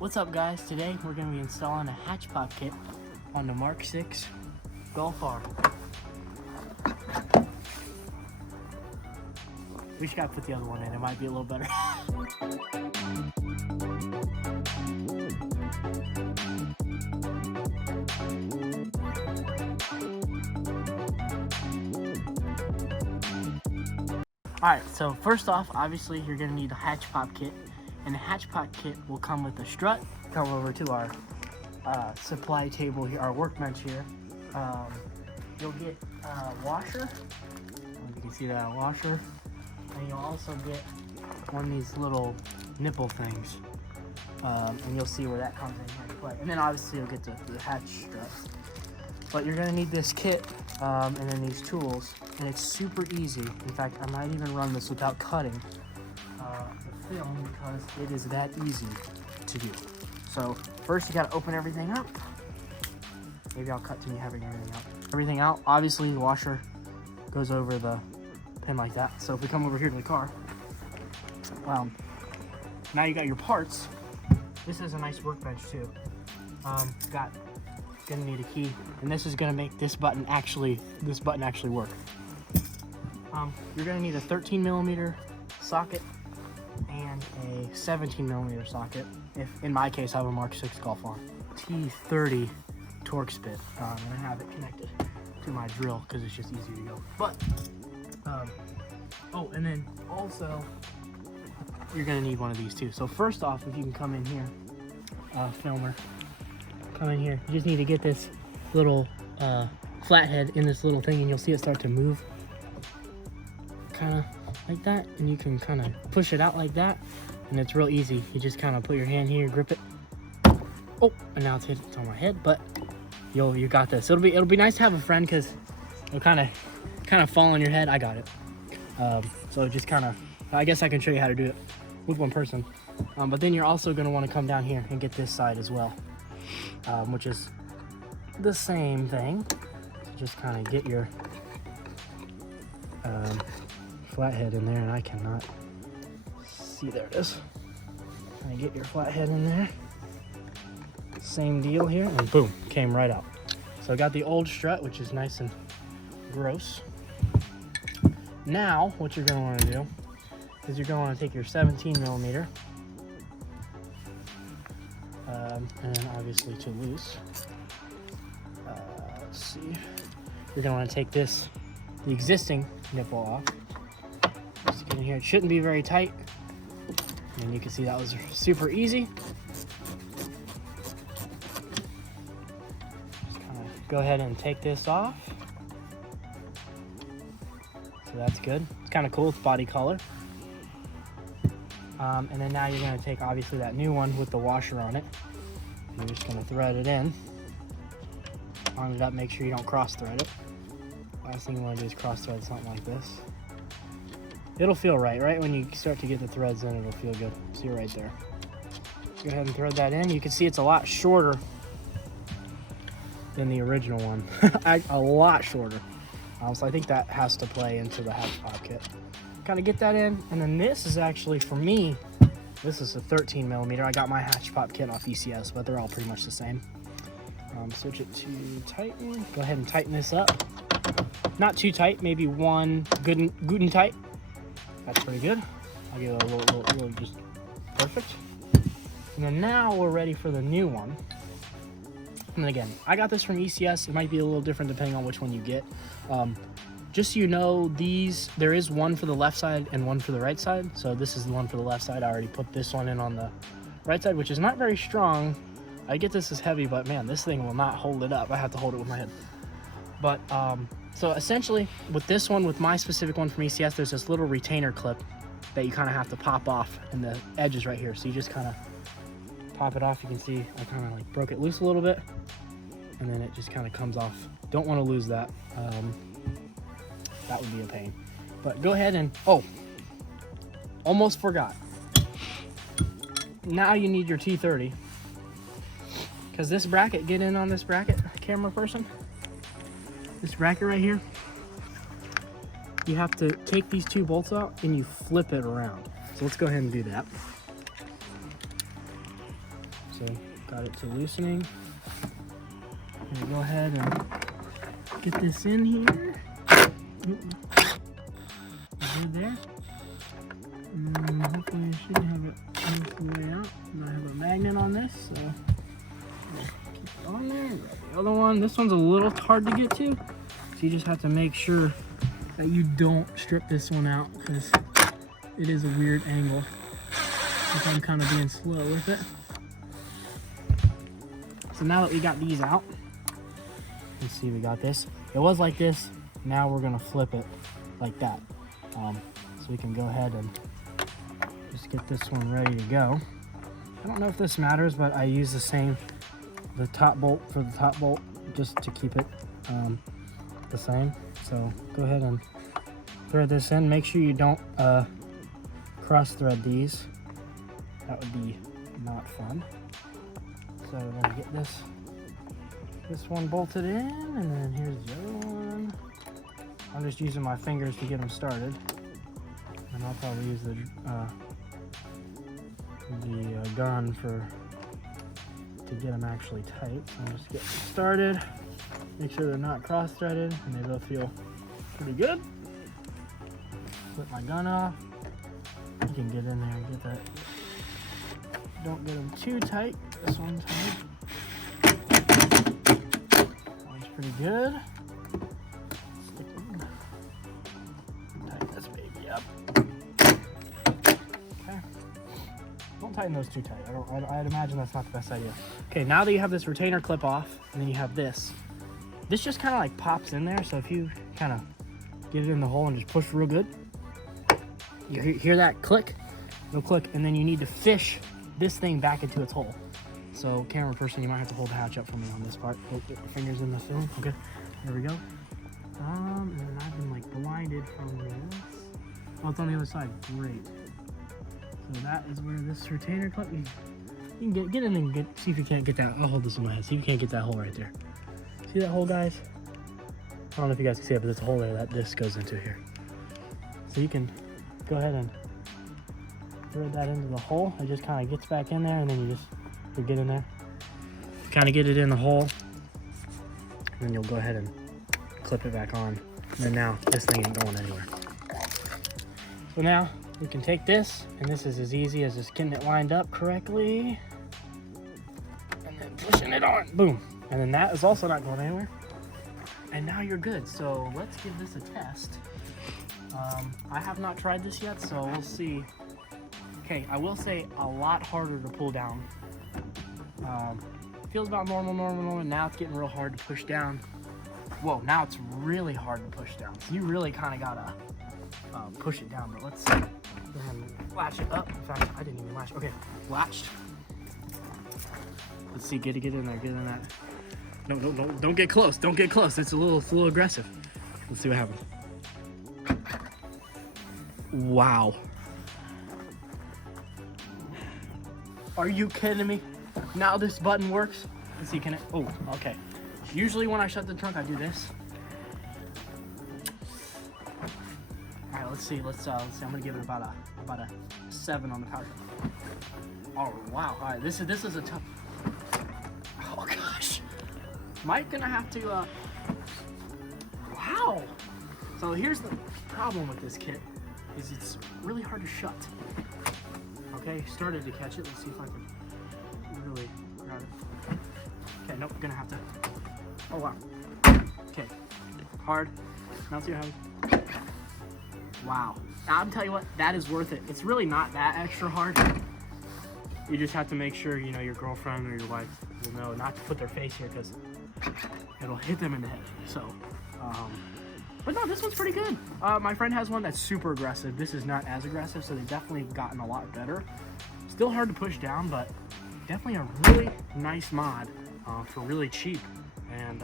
What's up guys, today we're going to be installing a hatch pop kit on the MK6 Golf R. We just got to put the other one in, it might be a little better. Alright, so first off, obviously you're going to need a hatch pop kit. And the hatch pop kit will come with a strut. Come over to our supply table here, our workbench here. You'll get a washer. You can see that washer. And you'll also get one of these little nipple things. And you'll see where that comes in here to play. And then obviously you'll get the hatch strut. But you're gonna need this kit and then these tools. And it's super easy. In fact, I might even run this without cutting the film because it is that easy to do. So first you gotta open everything up. Maybe I'll cut to me having everything out. Obviously the washer goes over the pin like that. So if we come over here to the car, now you got your parts. This is a nice workbench too. Gonna need a key, and this is gonna make this button actually work. You're gonna need a 13mm socket and a 17mm socket. If in my case I have a MK6 Golf R. T30 Torx bit, and I have it connected to my drill because it's just easy to go. But oh, and then also you're gonna need one of these too. So first off, if you can come in here, filmer. Come in here. You just need to get this little flathead in this little thing, and you'll see it start to move kind of like that, and you can kind of push it out like that, and it's real easy. You just kind of put your hand here, grip it. Oh, and now it's on my head, but you got this. It'll be nice to have a friend because it'll kind of fall on your head. I got it. So just kind of, I guess I can show you how to do it with one person. But then you're also going to want to come down here and get this side as well. Which is the same thing. So just kind of get your flathead in there, and I cannot see. There it is. Kind of get your flathead in there. Same deal here, and boom, came right out. So I got the old strut, which is nice and gross. Now, what you're going to want to do is you're going to want to take your 17mm. And then obviously to loose, let's see, you're gonna want to take the existing nipple off. Just get in here. It shouldn't be very tight, and you can see that was super easy. Just kind of go ahead and take this off. So that's good. It's kind of cool. It's body color. And then now you're going to take obviously that new one with the washer on it. You're just going to thread it in. Arm it up, make sure you don't cross thread it. Last thing you want to do is cross thread something like this. It'll feel right when you start to get the threads in, it'll feel good. See right there. Go ahead and thread that in. You can see it's a lot shorter than the original one. A lot shorter. So I think that has to play into the hatch pop kit. Kind of get that in, and then this is actually, for me, this is a 13mm. I got my hatch pop kit off ECS, but they're all pretty much the same. Switch it to tighten. Go ahead and tighten this up. Not too tight, maybe one good and tight. That's pretty good. I'll give it a little just perfect. And then now we're ready for the new one. And then again, I got this from ECS. It might be a little different depending on which one you get. Just so you know, there is one for the left side and one for the right side. So this is the one for the left side. I already put this one in on the right side, which is not very strong. I get this is heavy, but man, this thing will not hold it up. I have to hold it with my head. But so essentially with this one, with my specific one from ECS, there's this little retainer clip that you kind of have to pop off, and the edge is right here. So you just kind of pop it off. You can see I kind of like broke it loose a little bit, and then it just kind of comes off. Don't want to lose that. That would be a pain. But go ahead and, oh, almost forgot. Now you need your T30. Because this bracket, get in on this bracket, camera person. This bracket right here, you have to take these two bolts out and you flip it around. So let's go ahead and do that. So So got it to loosening. I'm gonna go ahead and get this in here. Good there. Hopefully I shouldn't have it most of the way out. And I have a magnet on this, so keep it on there. The other one, this one's a little hard to get to, so you just have to make sure that you don't strip this one out because it is a weird angle. If I'm kind of being slow with it. So now that we got these out, let's see, we got this. It was like this. Now we're gonna flip it like that. So we can go ahead and just get this one ready to go. I don't know if this matters, but I use the top bolt for the top bolt just to keep it the same. So go ahead and thread this in. Make sure you don't cross thread these. That would be not fun. So we're gonna get this one bolted in, and then here's the other one. I'm just using my fingers to get them started, and I'll probably use the gun to get them actually tight. So I'll just get them started. Make sure they're not cross-threaded, and they both feel pretty good. Flip my gun off. You can get in there and get that. Don't get them too tight. This one's tight. That one's pretty good. Stick them. Tighten this baby up. Okay. Don't tighten those too tight. I'd imagine that's not the best idea. Okay, now that you have this retainer clip off, and then you have this. This just kind of like pops in there. So if you kind of get it in the hole and just push real good, you hear that click? It'll click, and then you need to fish this thing back into its hole. So camera person, you might have to hold the hatch up for me on this part. Oh, get your fingers in the film. Okay, there we go. And then I've been like blinded from this. Oh, it's on the other side. Great. So that is where this retainer clip. You can get in and see if you can't get that. I'll hold this in my hand. See if you can't get that hole right there. See that hole, guys? I don't know if you guys can see it, but there's a hole there that this goes into here. So you can go ahead and thread that into the hole. It just kind of gets back in there, and then you get in there. Kind of get it in the hole, and then you'll go ahead and clip it back on. And then now this thing ain't going anywhere. So now we can take this, and this is as easy as just getting it lined up correctly, and then pushing it on. Boom. And then that is also not going anywhere. And now you're good. So let's give this a test. I have not tried this yet, so we'll see. Okay, I will say a lot harder to pull down. Feels about normal. Now it's getting real hard to push down. Whoa, now it's really hard to push down. So you really kind of gotta push it down. But let's go ahead and latch it up. In fact, I didn't even latch. Okay, latched. Let's see, get in there, get in that. No, don't get close. Don't get close. It's a little aggressive. Let's see what happens. Wow. Are you kidding me? Now this button works. Let's see, can it? Oh, okay. Usually when I shut the trunk, I do this. All right, let's see. Let's see. I'm gonna give it about a 7 on the power. Oh wow. All right, this is a tough. Oh gosh. Am I gonna have to? Wow. So here's the problem with this kit, is it's really hard to shut. Okay, started to catch it. Let's see if I can really grab it. Okay, nope, gonna have to. Oh wow. Okay, hard. Not too heavy. Wow. I'm telling you what, that is worth it. It's really not that extra hard. You just have to make sure, you know, your girlfriend or your wife will know not to put their face here because it'll hit them in the head. So, but no, this one's pretty good. My friend has one that's super aggressive. This is not as aggressive, so they've definitely gotten a lot better. Still hard to push down, but definitely a really nice mod for really cheap. And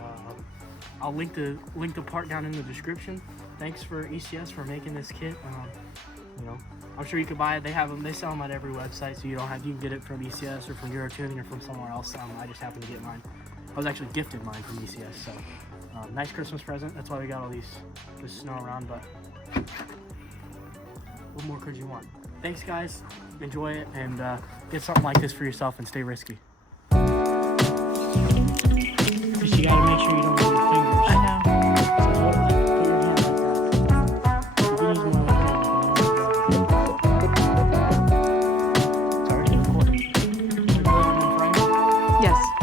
I'll link the part down in the description. Thanks for ECS for making this kit. You know, I'm sure you could buy it. They have them. They sell them at every website, so you can get it from ECS or from Eurotuning or from somewhere else. I just happened to get mine. I was actually gifted mine from ECS, so nice Christmas present. That's why we got all this snow around. But what more could you want? Thanks, guys. Enjoy it and get something like this for yourself and stay risky. you gotta make sure you don't move your fingers. I know. So hold it like, put your hand like that. You can use more like that. It's already recording. Can we put it in one frame? Yes.